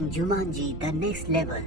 Jumanji the next level.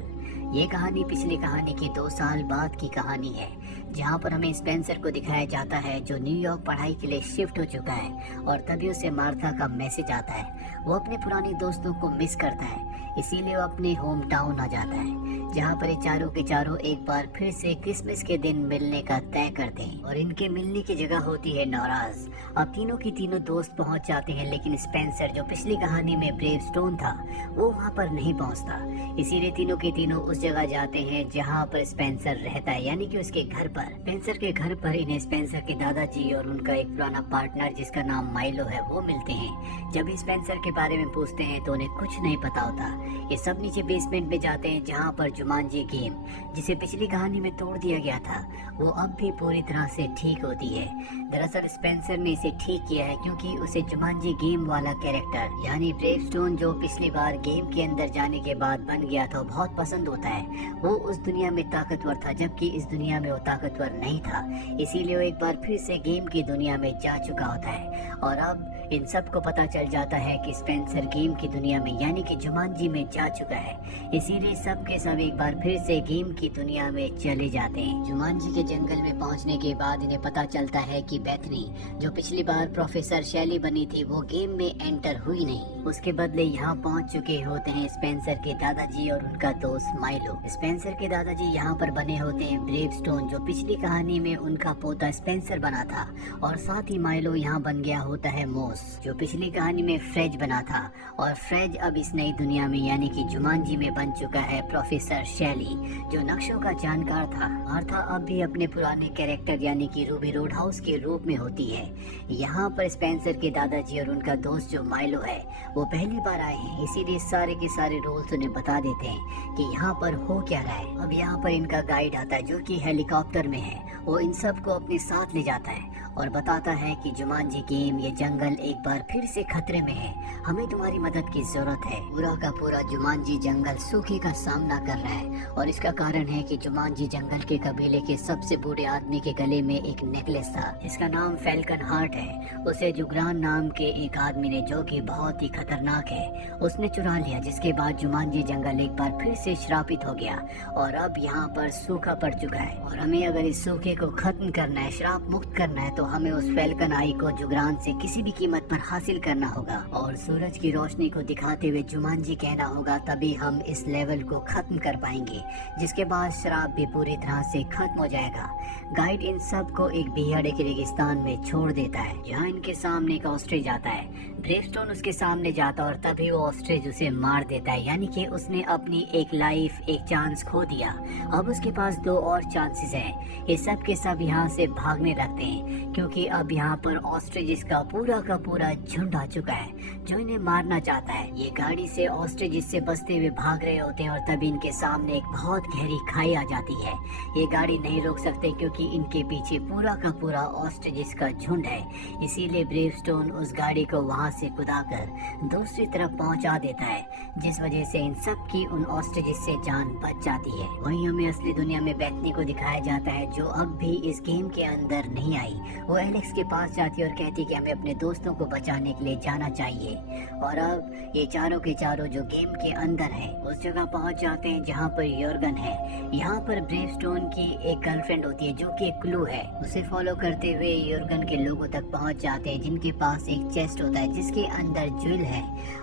ये कहानी पिछली कहानी के 2 साल बाद की कहानी है, जहाँ पर हमें स्पेंसर को दिखाया जाता है जो न्यूयॉर्क पढ़ाई के लिए शिफ्ट हो चुका है और तभी उसे मार्था का मैसेज आता है। वो अपने पुराने दोस्तों को मिस करता है, इसीलिए वो अपने होम टाउन आ जाता है, जहाँ पर ये चारों के चारों एक बार फिर से क्रिसमस के दिन मिलने का तय करते हैं। और इनके मिलने की जगह होती है नौराज। अब तीनों की तीनों दोस्त पहुँच जाते हैं, लेकिन स्पेंसर जो पिछली कहानी में ब्रेवस्टोन था वो वहाँ पर नहीं पहुँचता। इसीलिए तीनों के तीनों उस जगह जाते हैं जहाँ पर स्पेंसर रहता है, यानी कि उसके घर पर। स्पेंसर के घर पर इन्हें स्पेंसर के दादाजी और उनका एक पुराना पार्टनर जिसका नाम माइलो है वो मिलते हैं। जब स्पेंसर के बारे में पूछते हैं तो उन्हें कुछ नहीं पता होता। ये सब नीचे बेसमेंट में जाते हैं, जहाँ पर जुमांजी गेम, जिसे पिछली कहानी में तोड़ दिया गया था, वो अब भी पूरी तरह से ठीक होती है। दरअसल स्पेंसर ने इसे ठीक किया है क्योंकि उसे जुमांजी गेम वाला कैरेक्टर यानी ब्रेवस्टोन जो पिछली बार गेम के अंदर जाने के बाद बन गया था बहुत पसंद होता है। वो उस दुनिया में ताकतवर था, जबकि इस दुनिया में वो ताकतवर नहीं था। इसीलिए वो एक बार फिर से गेम की दुनिया में जा चुका होता है। और अब इन सबको पता चल जाता है कि स्पेंसर गेम की दुनिया में यानी कि जुमांजी में जा चुका है। इसीलिए सब के सब एक बार फिर से गेम की दुनिया में चले जाते हैं। जुमांजी के जंगल में पहुंचने के बाद इन्हें पता चलता है कि बेथनी जो पिछली बार प्रोफेसर शैली बनी थी वो गेम में एंटर हुई नहीं। उसके बदले यहाँ पहुँच चुके होते हैं स्पेंसर के दादाजी और उनका दोस्त माइलो। स्पेंसर के दादाजी यहाँ पर बने होते हैं ब्रेवस्टोन जो पिछली कहानी में उनका पोता स्पेंसर बना था, और साथ ही माइलो यहाँ बन गया होता है मोस जो पिछली कहानी में फ्रेज बना था, और फ्रेज अब इस नई दुनिया में यानी कि जुमांजी में बन चुका है प्रोफेसर शैली जो नक्शों का जानकार था। मार्था अब भी अपने पुराने कैरेक्टर यानी कि रूबी रोडहाउस के रूप में होती है। यहाँ पर स्पेंसर के दादाजी और उनका दोस्त जो माइलो है वो पहली बार आए हैं, इसीलिए सारे के सारे रूल्स उन्हें बता देते हैं कि यहाँ पर हो क्या रहा है। अब यहाँ पर इनका गाइड आता है जो कि हेलीकॉप्टर में है। वो इन सब को अपने साथ ले जाता है और बताता है कि जुमांजी गेम ये जंगल एक बार फिर से खतरे में है, हमें तुम्हारी मदद की जरूरत है। पूरा का पूरा जुमांजी जंगल सूखे का सामना कर रहा है, और इसका कारण है कि जुमांजी जंगल के कबीले के सबसे बूढ़े आदमी के गले में एक नेकलेस था जिसका नाम फैल्कन हार्ट है। उसे जुगरान नाम के एक आदमी ने, जो कि बहुत ही खतरनाक है, उसने चुरा लिया, जिसके बाद जुमांजी जंगल एक बार फिर से श्रापित हो गया और अब यहाँ पर सूखा पड़ चुका है। और हमें अगर इस सूखे को खत्म करना है, श्राप मुक्त करना है, तो हमें उस फैल्कन आई को जुगरान से किसी भी कीमत पर हासिल करना होगा और सूरज की रोशनी को दिखाते हुए जुमांजी कहना होगा, तभी हम इस लेवल को खत्म कर पाएंगे, जिसके बाद श्राप भी पूरी तरह से खत्म हो जाएगा। गाइड इन सब को एक बिहाड़े के रेगिस्तान में छोड़ देता है, जहाँ इनके सामने एक ऑस्ट्रिच आता है। ब्रेवस्टोन उसके सामने जाता और तभी वो ऑस्ट्रिच उसे मार देता है, यानी कि उसने अपनी एक लाइफ, एक चांस खो दिया। अब उसके पास 2 और चांसेस हैं। ये सब के सब यहाँ से भागने लगते हैं क्योंकि अब यहाँ पर ऑस्ट्रिच का पूरा झुंड आ चुका है जो इन्हें मारना चाहता है। ये गाड़ी से ऑस्ट्रिच से बचते हुए भाग रहे होते हैं और तभी इनके सामने एक बहुत गहरी खाई आ जाती है। ये गाड़ी नहीं रोक सकते क्योंकि इनके पीछे पूरा ऑस्ट्रिच का झुंड है। इसीलिए ब्रेवस्टोन उस गाड़ी को वहाँ से कुदाकर दूसरी तरफ पहुँचा देता है, जिस वजह से इन सब की उन ऑस्ट्रिच से जान बच जाती है। वहीं हमें असली दुनिया में बेथनी को दिखाया जाता है जो अब भी इस गेम के अंदर नहीं आई। वो एलेक्स के पास जाती है और कहती है कि हमें अपने दोस्तों को बचाने के लिए जाना चाहिए। और अब ये चारों के चारों जो गेम के अंदर है उस जगह पहुंच जाते हैं जहां पर योर्गन है। यहाँ पर ब्रेवस्टोन की एक गर्लफ्रेंड होती है जो कि एक क्लू है। उसे फॉलो करते हुए योर्गन के लोगों तक पहुंच जाते हैं जिनके पास एक चेस्ट होता है जिसके अंदर ज्वेल है।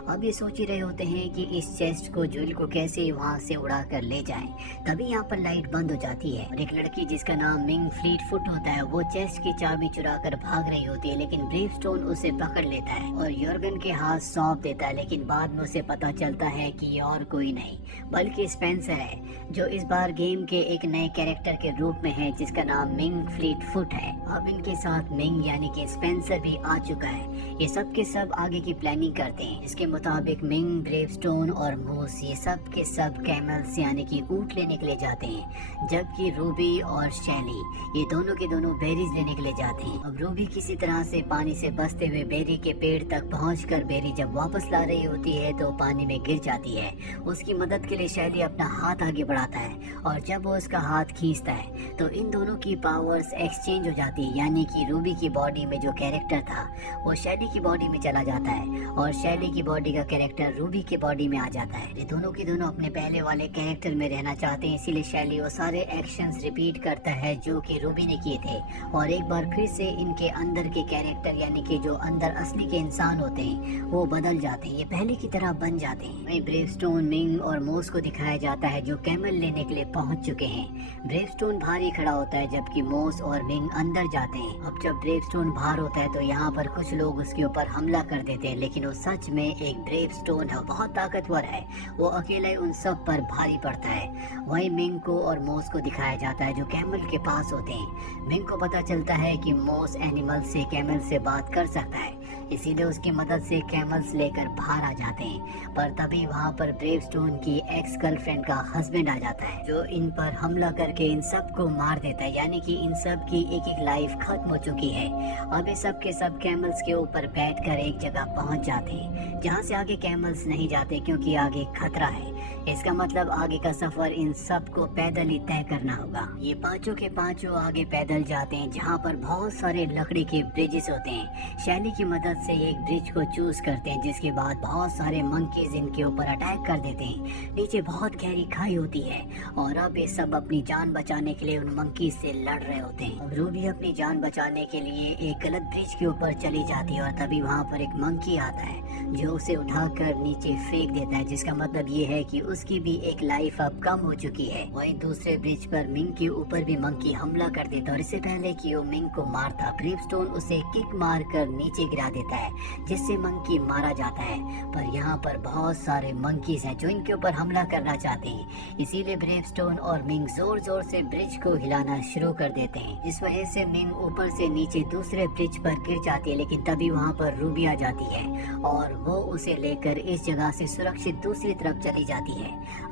अब ये सोच ही रहे होते हैं कि इस चेस्ट को, ज्वेल को कैसे वहाँ से उड़ा कर ले जाएं। तभी यहाँ पर लाइट बंद हो जाती है और एक लड़की जिसका नाम मिंग फ्लीटफुट होता है वो चेस्ट की चाबी चुरा कर भाग रही होती है, लेकिन ब्रेवस्टोन उसे पकड़ लेता है और योर्गन के हाथ सौंप देता है। लेकिन बाद में उसे पता चलता है कि ये और कोई नहीं बल्कि स्पेंसर है, जो इस बार गेम के एक नए कैरेक्टर के रूप में है जिसका नाम मिंग फ्लीटफुट है। अब इनके साथ मिंग यानी कि स्पेंसर भी आ चुका है। ये सब के सब आगे की प्लानिंग करते हैं। इसके मुताबिक मिंग, ब्रेवस्टोन और मूस ये सब के सब कैमल्स यानी कि ऊंट लेने के लिए जाते हैं, जबकि रूबी और शैली ये दोनों के दोनों बेरीज लेने के लिए जाते हैं। अब रूबी किसी तरह से पानी से बचते हुए बेरी के पेड़ तक पहुंचकर बेरी जब वापस ला रही होती है तो पानी में गिर जाती है। उसकी मदद के लिए शैली अपना हाथ आगे बढ़ाता है और जब वो उसका हाथ खींचता है तो इन दोनों की पावर्स एक्सचेंज हो जाती है, यानी कि रूबी की बॉडी में जो कैरेक्टर था वो शैली की बॉडी में चला जाता है और शैली की बॉडी का कैरेक्टर रूबी के बॉडी में आ जाता है। ये दोनों की दोनों अपने पहले वाले कैरेक्टर में रहना चाहते हैं, इसीलिए शैली वो सारे एक्शंस रिपीट करता है जो कि रूबी ने किए थे और एक बार फिर से इनके अंदर के कैरेक्टर यानी कि जो अंदर असली के इंसान होते हैं वो बदल जाते हैं, ये पहले की तरह बन जाते हैं। वहीं ब्रेवस्टोन, मिंग और मोस को दिखाया जाता है जो कैमल लेने के लिए पहुंच चुके हैं। ब्रेवस्टोन बाहर ही खड़ा होता है जबकि मोस और मिंग अंदर जाते हैं। अब जब ब्रेवस्टोन बाहर होता है तो यहाँ पर कुछ लोग उसके ऊपर हमला कर देते हैं, लेकिन वो सच में एक ब्रेवस्टोन है, बहुत ताकतवर है, वो अकेला ही उन सब पर भारी पड़ता है। वहीं मिंग को और मोस को दिखाया जाता है जो कैमल के पास होते हैं। मिंग को पता चलता है कि मोस एनिमल से कैमल से बात कर सकता है, इसीलिए उसकी मदद से कैमल्स लेकर बाहर आ जाते हैं। पर तभी वहाँ पर ब्रेवस्टोन की एक्स गर्लफ्रेंड का हस्बैंड आ जाता है जो इन पर हमला करके इन सब को मार देता है, यानी कि इन सब की एक एक लाइफ खत्म हो चुकी है। अब ये सब के सब कैमल्स के ऊपर बैठकर एक जगह पहुँच जाते हैं जहाँ से आगे कैमल्स नहीं जाते क्योंकि आगे खतरा है। इसका मतलब आगे का सफर इन सब को पैदल ही तय करना होगा। ये पांचों के पांचों आगे पैदल जाते हैं जहाँ पर बहुत सारे लकड़ी के ब्रिजेस होते हैं। शैली की मदद से एक ब्रिज को चूज करते हैं जिसके बाद बहुत सारे मंकीज इनके ऊपर अटैक कर देते हैं। नीचे बहुत गहरी खाई होती है और अब ये सब अपनी जान बचाने के लिए उन मंकीज से लड़ रहे होते हैं। अब रूबी अपनी जान बचाने के लिए एक गलत ब्रिज के ऊपर चली जाती है और तभी वहाँ पर एक मंकी आता है जो उसे उठाकर नीचे फेंक देता है, जिसका मतलब ये है कि उसकी भी एक लाइफ अब कम हो चुकी है। वहीं दूसरे ब्रिज पर मिंग के ऊपर भी मंकी हमला कर देता है और इससे पहले कि वो मिंग को मारता ब्रेवस्टोन उसे किक मार कर नीचे गिरा देता है जिससे मंकी मारा जाता है। पर यहाँ पर बहुत सारे मंकीज हैं जो इनके ऊपर हमला करना चाहते हैं, इसीलिए ब्रेवस्टोन और मिंग जोर जोर से ब्रिज को हिलाना शुरू कर देते हैं। इस वजह से मिंग ऊपर से नीचे दूसरे ब्रिज पर गिर जाती है, लेकिन तभी वहाँ पर रूबी आ जाती है और वो उसे लेकर इस जगह से सुरक्षित दूसरी तरफ चली जाती है।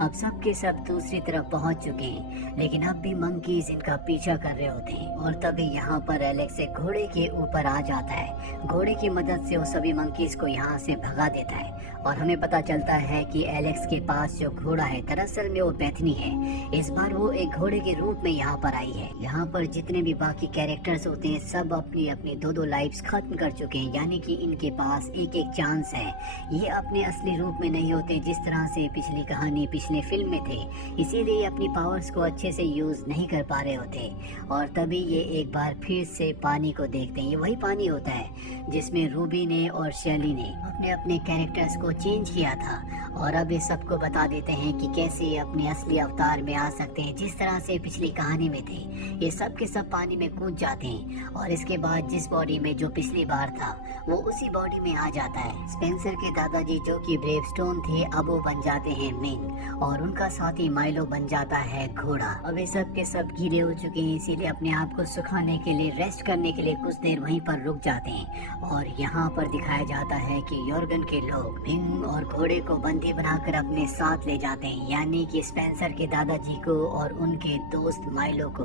अब सब के सब दूसरी तरफ पहुंच चुके हैं, लेकिन अब भी मंकीज इनका पीछा कर रहे होते हैं और तभी यहाँ पर एलेक्स एक घोड़े के ऊपर आ जाता है। घोड़े की मदद से वो सभी मंकीज को यहाँ से भगा देता है और हमें पता चलता है कि एलेक्स के पास जो घोड़ा है दरअसल में वो बेथनी है। इस बार वो एक घोड़े के रूप में यहाँ पर आई है। यहाँ पर जितने भी बाकी कैरेक्टर्स होते हैं सब अपनी अपनी दो लाइफ्स खत्म कर चुके हैं, यानी कि इनके पास एक एक चांस है। ये अपने असली रूप में नहीं होते जिस तरह से पिछली कहानी पिछले फिल्म में थे, इसीलिए अपनी पावर्स को अच्छे से यूज नहीं कर पा रहे होते। और तभी ये एक बार फिर से पानी को देखते हैं। ये वही पानी होता है जिसमें रूबी ने और शैली ने अपने अपने कैरेक्टर्स को चेंज किया था और अब ये सबको बता देते हैं कि कैसे ये अपने असली अवतार में आ सकते हैं जिस तरह से पिछली कहानी में थे। ये सब के सब पानी में कूद जाते हैं और इसके बाद जिस बॉडी में जो पिछली बार था वो उसी बॉडी में आ जाता है। स्पेंसर के दादाजी जो कि ब्रेवस्टोन थे अब वो बन जाते हैं मिंग और उनका साथी माइलो बन जाता है घोड़ा। अब ये सब के सब गीले हो चुके हैं, इसीलिए अपने आप को सुखाने के लिए रेस्ट करने के लिए कुछ देर वहीं पर रुक जाते हैं और यहाँ पर दिखाया जाता है कि यॉर्गन के लोग मिंग और घोड़े को बंदी बनाकर अपने साथ ले जाते हैं, यानी कि स्पेंसर के दादाजी को और उनके दोस्त माइलो को।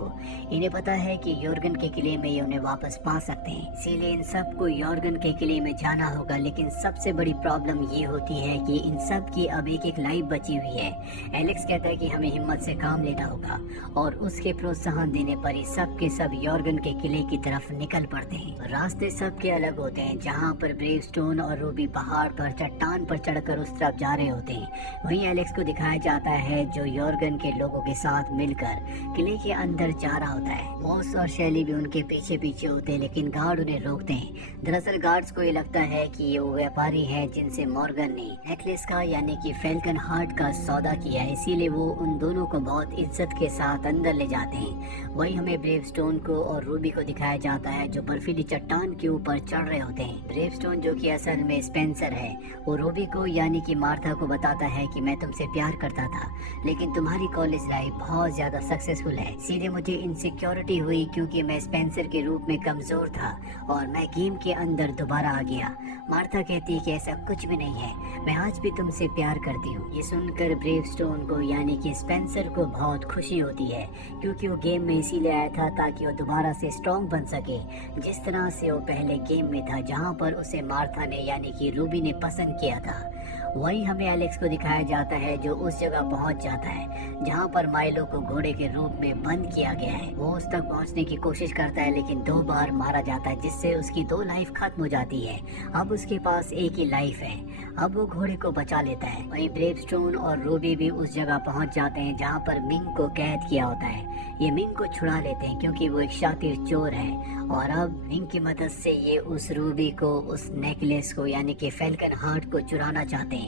इन्हें पता है कि यॉर्गन के किले में ये उन्हें वापस पा सकते हैं, इसीलिए इन सबको यॉर्गन के किले में जाना होगा। लेकिन सबसे बड़ी प्रॉब्लम ये होती है कि इन सब की अब एक एक लाइफ बची हुई है। एलेक्स कहता है कि हमें हिम्मत से काम लेना होगा और उसके प्रोत्साहन देने पर ही सब के सब यॉर्गन के किले की तरफ निकल पड़ते हैं। रास्ते सबके अलग होते हैं, जहाँ पर ब्रेवस्टोन और रूबी पहाड़ पर चट्टान पर चढ़कर उस तरफ जा रहे होते हैं। वहीं एलेक्स को दिखाया जाता है जो यॉर्गन के लोगों के साथ मिलकर किले के अंदर जा रहा होता है। मोस और शैली भी उनके पीछे पीछे होते हैं, लेकिन गार्ड उन्हें रोकते हैं। दरअसल गार्ड्स को ये लगता है कि ये वो व्यापारी है जिनसे मॉर्गन ने नेकलेस का यानी कि फैल्कन हार्ट का सौदा किया है, इसीलिए वो उन दोनों को बहुत इज्जत के साथ अंदर ले जाते हैं। वहीं हमें ब्रेवस्टोन को और रूबी को दिखाया जाता है जो बर्फीली चट्टान के ऊपर चढ़ रहे होते हैं। ब्रेवस्टोन जो कि असल में स्पेंसर है वो रूबी को यानी कि मार्था को बताता है कि मैं तुमसे प्यार करता था, लेकिन तुम्हारी कॉलेज लाइफ बहुत ज्यादा सक्सेसफुल है, इसीलिए मुझे इनसिक्योरिटी हुई क्योंकि मैं स्पेंसर के रूप में कमजोर था और मैं गेम के अंदर दोबारा आ गया। मार्था कहती है कि ऐसा कुछ भी नहीं है, मैं आज भी तुमसे प्यार करती हूँ। ये सुनकर ब्रेवस्टोन को यानी कि स्पेंसर को बहुत खुशी होती है, क्योंकि वो गेम में इसीलिए आया था ताकि वो दोबारा से स्ट्रॉन्ग बन सके, जिस तरह से वो पहले गेम में था जहाँ पर उसे मार्था ने यानी कि रूबी ने पसंद किया था। वहीं हमें एलेक्स को दिखाया जाता है जो उस जगह पहुंच जाता है जहां पर माइलो को घोड़े के रूप में बंद किया गया है। वो उस तक पहुंचने की कोशिश करता है लेकिन 2 बार मारा जाता है, जिससे उसकी 2 लाइफ खत्म हो जाती है। अब उसके पास एक ही लाइफ है। अब वो घोड़े को बचा लेता है। वहीं ब्रेवस्टोन और रूबी भी उस जगह पहुंच जाते हैं जहां पर मिंग को कैद किया होता है। ये मिंग को छुड़ा लेते हैं क्योंकि वो एक शातिर चोर है, और अब मिंग की मदद से ये उस रूबी को, उस नेकलेस को यानी कि फैल्कन हार्ट को चुराना चाहते हैं।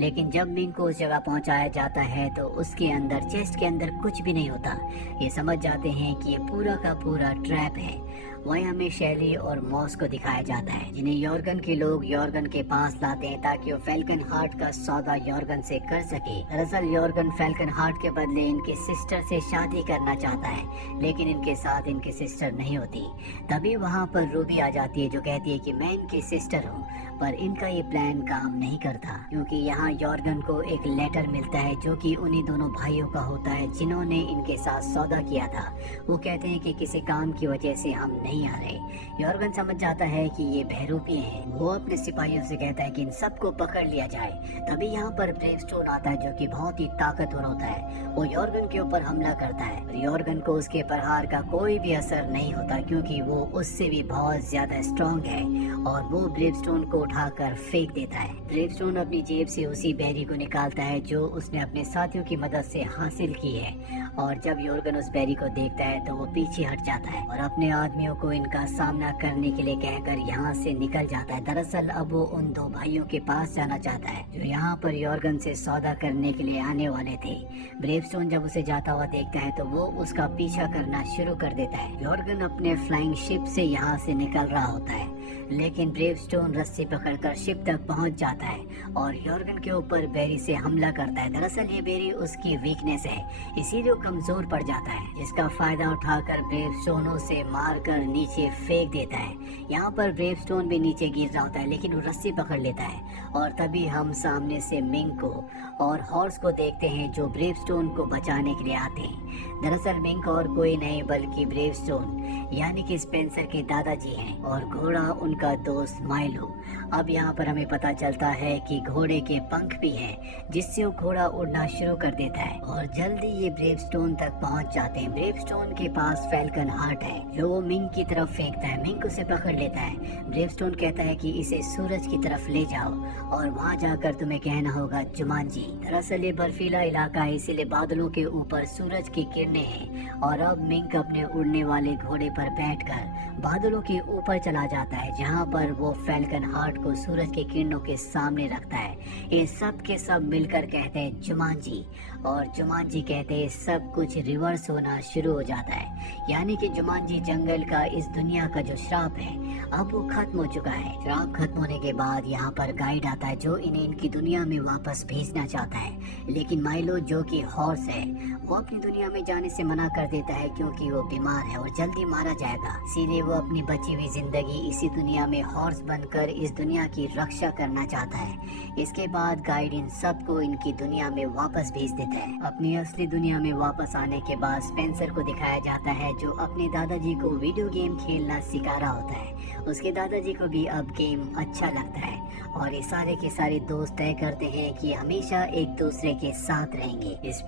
लेकिन जब मिंग को उस जगह पहुंचाया जाता है तो उसके अंदर, चेस्ट के अंदर कुछ भी नहीं होता। ये समझ जाते हैं कि ये पूरा का पूरा ट्रैप है। वहीं हमें शैली और मॉस को दिखाया जाता है जिन्हें यॉर्गन के लोग यॉर्गन के पास लाते हैं ताकि वो फैल्कन हार्ट का सौदा यॉर्गन से कर सके। दरअसल यॉर्गन फैल्कन हार्ट के बदले इनकी सिस्टर से शादी करना चाहता है, लेकिन इनके साथ इनकी सिस्टर नहीं होती। तभी वहाँ पर रूबी आ जाती है जो कहती है कि मैं इनकी सिस्टर हूँ, पर इनका ये प्लान काम नहीं करता क्योंकि यहाँ यॉर्गन को एक लेटर मिलता है जो कि उन्हीं दोनों भाइयों का होता है जिन्होंने इनके साथ सौदा किया था। वो कहते हैं कि किसी काम की वजह से हम नहीं आ रहे। यॉर्गन समझ जाता है कि ये बहरूपी हैं। वो अपने सिपाहियों से कहता है कि इन सबको पकड़ लिया जाए। तभी यहाँ पर ब्रेवस्टोन आता है जो कि बहुत ही ताकतवर होता है। वो यॉर्गन के ऊपर हमला करता है और यॉर्गन को उसके प्रहार का कोई भी असर नहीं होता क्योंकि वो उससे भी बहुत ज्यादा स्ट्रॉन्ग है, और वो ब्रेवस्टोन को उठाकर फेंक देता है। ब्रेवस्टोन अपनी जेब से उसी बेरी को निकालता है जो उसने अपने साथियों की मदद से हासिल की है, और जब यॉर्गन उस बेरी को देखता है तो वो पीछे हट जाता है और अपने आदमियों को इनका सामना करने के लिए कहकर यहाँ से निकल जाता है। दरअसल अब वो उन 2 भाइयों के पास जाना चाहता है जो यहाँ पर यॉर्गन से सौदा करने के लिए आने वाले थे। ब्रेवस्टोन जब उसे जाता हुआ देखता है तो वो उसका पीछा करना शुरू कर देता है। यॉर्गन अपने फ्लाइंग शिप से यहाँ से निकल रहा होता है, लेकिन ब्रेवस्टोन रस्सी पकड़कर शिप तक पहुंच जाता है और यॉर्गन के ऊपर बेरी से हमला करता है। दरअसल ये बेरी उसकी वीकनेस है, इसीलिए वो कमजोर पड़ जाता है, जिसका फायदा उठाकर ब्रेवस्टोन उसे मारकर नीचे फेंक देता है। यहाँ पर ब्रेवस्टोन भी नीचे गिर रहा होता है लेकिन वो रस्सी पकड़ लेता है, और तभी हम सामने से मिंग को और हॉर्स को देखते हैं जो ब्रेवस्टोन को बचाने के लिए आते हैं। दरअसल मिंग और कोई नहीं बल्कि ब्रेवस्टोन यानी कि स्पेंसर के दादाजी हैं, और घोड़ा उनका दोस्त माइलो। अब यहाँ पर हमें पता चलता है कि घोड़े के पंख भी हैं, जिससे वो घोड़ा उड़ना शुरू कर देता है और जल्दी ये ब्रेवस्टोन तक पहुँच जाते हैं। ब्रेवस्टोन के पास फैल्कन हार्ट है जो वो मिंग की तरफ फेंकता है। मिंग उसे पकड़ लेता है। ब्रेवस्टोन कहता है कि इसे सूरज की तरफ ले जाओ और वहाँ जाकर तुम्हें कहना होगा जुमांजी। दरअसल ये बर्फीला इलाका है, इसीलिए बादलों के ऊपर सूरज की किरणें हैं, और अब मिंग अपने उड़ने वाले घोड़े पर बैठकर बादलों के ऊपर चला जाता है जहाँ पर वो फैल्कन हार्ट को सूरज की किरणों के सामने रखता है। ये सब के सब मिलकर कहते हैं जुमांजी, और जुमांजी कहते हैं सब कुछ रिवर्स होना शुरू हो जाता है, यानी कि जुमांजी जंगल का, इस दुनिया का जो श्राप है अब वो खत्म हो चुका है। श्राप खत्म होने के बाद यहाँ पर गाइड आता है जो इन्हें इनकी दुनिया में वापस भेजना चाहता है, लेकिन माइलो जो कि हॉर्स है वो अपनी दुनिया में जाने से मना कर देता है क्योंकि वो बीमार है और जल्दी मारा जाएगा। इसीलिए वो अपनी बची हुई जिंदगी इसी दुनिया में हॉर्स बनकर इस दुनिया की रक्षा करना चाहता है। इसके बाद गाइड इन सबको इनकी दुनिया में वापस भेज देता है। अपनी असली दुनिया में वापस आने के बाद स्पेंसर को दिखाया जाता है जो अपने दादाजी को वीडियो गेम खेलना सिखा रहा होता है। उसके दादाजी को भी अब गेम अच्छा लगता है, और ये सारे के सारे दोस्त तय करते हैं कि हमेशा एक दूसरे के साथ रहेंगे। इस